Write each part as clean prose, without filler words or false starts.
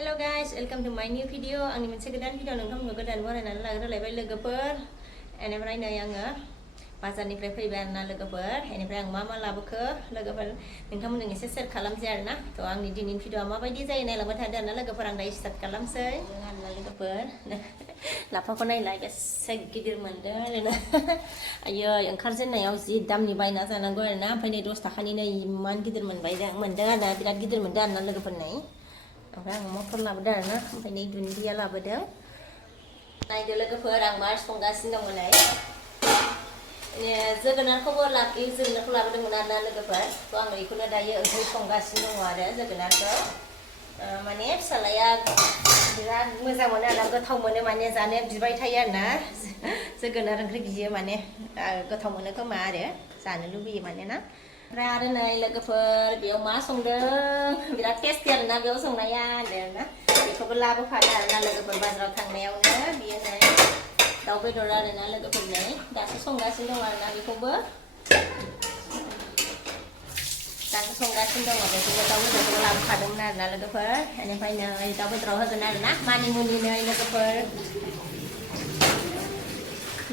Hello guys, welcome to my new video. Ang mình sẽ đến video nông cái đàn này là lại bay golgappe. Anh em này angha. Bazarनिफ्राय फैबाय आरोना लोगोफोर बेनिफ्राय आं मा लाबोखो लोगोफोर नोंथांमोनजों एसे शेयार खालामसै आरोना थ' आंनि दिनैनि भिडिअआ माबायदि जायो नायलांबाय थादो आरोना लोगोफोर आं दायो स्टार्ट खालामसै आरोना लोगोफोर लाफाखौ नायलाय बेसे गिदिर मोनदों आरोना आयै ओंखारजेननायाव जि दामनि बायना जानांगौ आरोना ओमफ्राय नै 10 थाखानिनो इमान गिदिर मोनदों आरोना बिराद गिदिर मोनदों आरोना लोगोफोर नै ओमफ्राय आं मटर लाबोदों आरोना ओमफ्राय नै दुन्दिया लाबोदों नायदो लोगोफोर आं मा संगासिनो दंमोन नै जोगोनारखौबो जोगोनारखौ लाबोदोंमोन आरोना लोगोफोर थ' आं बेखौनो दायो ओंख्रि संगासिनो दङ आरो जोगोनारखौ माने फिसालाया बिराद मोजां मोनो आरोना गोथाव मोनो माने जानो बिबाय थायो आरोना जोगोनार ओंख्रि बियो माने गोथाव मोनो खोमा आरो जानो लुबैयो माने ना ओमफ्राय आरो नै लोगोफोर बेयाव मा संदों बिराद टेस्टि आरोना बेयाव संनाया आरोना बेखौबो लाबोफादों आरोना लोगोफोर बाजाराव थांनायावनो बियो नै दाउ बेदर आरोना लोगोफोर नै दासो संगासिनो दं आरोना बेखौबो दासो संगासिनो दङ बेखौबो दाउ बेदरखौबो लाबोफादोंमोन आरोना लोगोफोर बेनिफ्राय नै दाउ बेदराव होगोन आरोना मानिमुनि नै लोगोफोर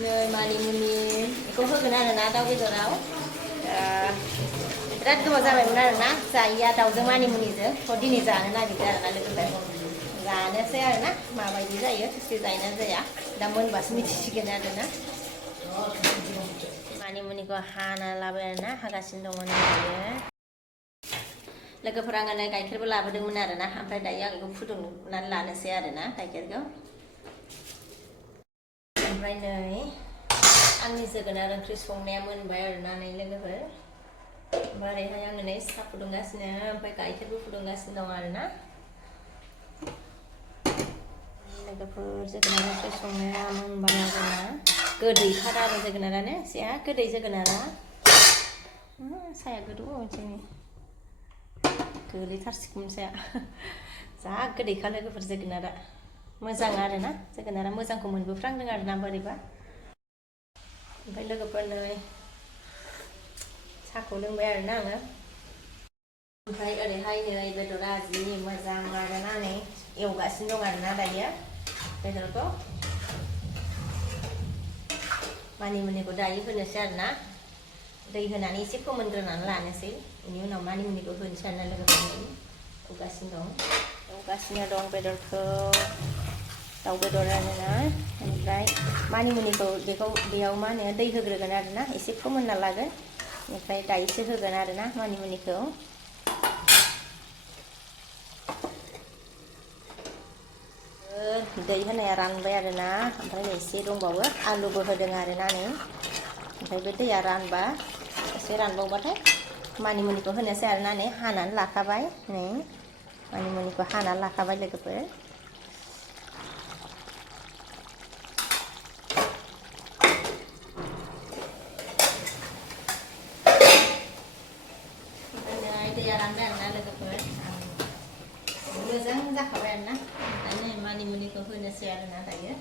नै मानिमुनि बेखौ होगोन आरोना दाउ बेदराव बिराद गोबाव जाबायमोन आरोना जायैया दाउजों मानिमुनिजों थ' दिनै जानो नागिरदों आरोना लोगोफोर जानोसै आरोना माबायदि जायो टेस्टि जायोना जाया दा मोनबासो मिथिसिगोन आरोना मानिमुनिखौ हाना लाबाय आरोना हागासिनो दङ दायो लोगोफोर आङो नै गाइखेरबो लाबोदोंमोन आरोना ओमफ्राय दायो आं बेखौ फुदुंनानै लानोसै आरोना गाइखेरखौ ओमफ्राय नै आंनि जोगोनार ओंख्रि संनाया मोनबाय आरोना नै लोगोफोर ओमफ्राय ओरैहाय आङो नै साहा फुदुंगासिनो ओमफ्राय गाइखेरबो फुदुंगासिनो दं आरोना लोगोफोर जोगोनार ओंख्रि संनाया मोनबाय आरोना गोदैथार आरो जोगोनारानो एसे गोदै जोगोनारा साया गोदौ जोंनि गोलैथारसिगौमोन साया जा गोदैखा लोगोफोर जोगोनारा मोजां आरोना जोगोनारा मोजांखौ मोनबोफ्रांदों आरोना बोरैबा ओमफ्राय लोगोफोर नै साहाखौ लोंबाय आरोना आङो ओमफ्राय ओरैहाय नै बेदरा जि मोजां आरोना नै एवगासिनो दं आरोना दायो बेदरखौ मानिमुनिखौ दायो होनोसै आरोना दै होनानै एसे फोमोनग्रोनानै लानोसै बेनि उनाव मानिमुनिखौ होनोसै आरोना लोगोफोर एवगासिनो दं बेदरखौ दाउ बेदर आरोना ओमफ्राय मानिमुनिखौ बेखौ बेयाव मा होनो दै होग्रोगोन आरोना एसे फोमोनना लागोन ओमफ्राय दायोसो होगोन आरोना मानिमुनिखौ दै होनाया रानबाय आरोना ओमफ्राय एसे दंबावो आलुबो होदों आरोना नै ओमफ्राय बे दैया रानबा एसे रानबावबाथाय मानिमुनिखौ होनोसै आरोना नै हानानै लाखाबाय नै मानिमुनिखौ हानानै लाखाबाय लोगोफोर दैया रानबाय आरोना लोगोफोर मोजां जाखाबाय आरोना दायो मानिमुनिखौ होनोसै आरोना दायो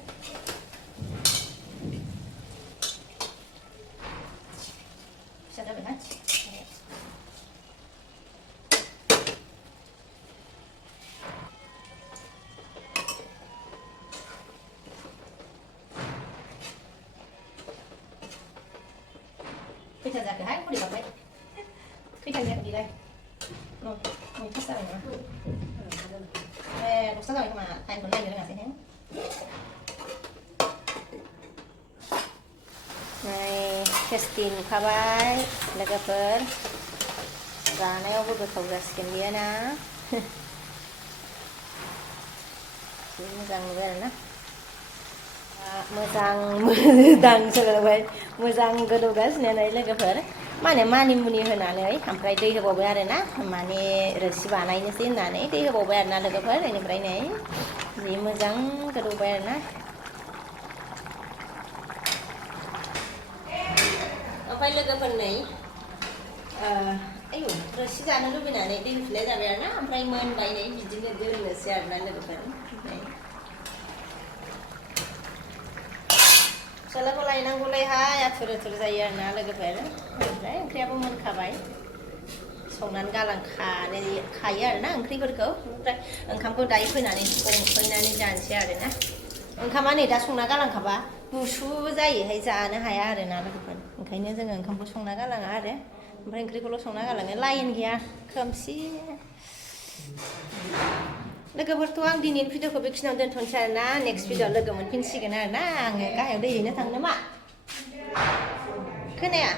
फिसा जाबायना खैथा जाखोहाय खरि गाबबाय खैथा जाखो बिलाय नयथासो जाबाय नामा दसथा जाबाय खोमा टाइमखौ नायनो रोङासैहाय नै टेस्टि नुखाबाय लोगोफोर जानायावबो गोथाव जासिगोन बियो ना जि मोजां नुबाय आरोना मोजां सोलोंबाय मोजां गोदौगासिनो नै लोगोफोर मा होनो मानिमुनि होनानै ओमफ्राय दै होबावबाय आरोना माने रोसि बानायनोसै होननानै दै होबावबाय आरोना लोगोफोर बेनिफ्राय नै जि मोजां गोदौबाय आरोना ओमफ्राय लोगोफोर नै रोसि जानो लुबैनानै दै होफिननाय जाबाय आरोना ओमफ्राय मोनबाय नै बिदिनो दोननोसै आरोना लोगोफोर फिसालाखौ लायनांगौलायहाय आथुर आथुर जायो आरोना लोगोफोर ओमफ्राय ओंख्रियाबो मोनखाबाय संनानै गालांखायो आरोना ओंख्रिफोरखौ ओमफ्राय ओंखामखौ दायो फैनानै संफैनानै जानोसै आरोना ओंखामा नै दा संना गालांखाबा गुसु जायोहाय जानो हाया आरोना लोगोफोर ओंखायनो जोङो ओंखामखौ संना गालाङा आरो ओमफ्राय ओंख्रिखौल' संना गालाङो लाइन गैया खोमसि लोगोफोरथ' आं दिनैनि भिडिअखौ बेखिनियाव दोनथ'नोसै आरोना नेक्स्ट भिडिअ लोगो मोनफिनसिगोन आरोना आङो गाहायाव दै हैनो थांनो मा खोनाया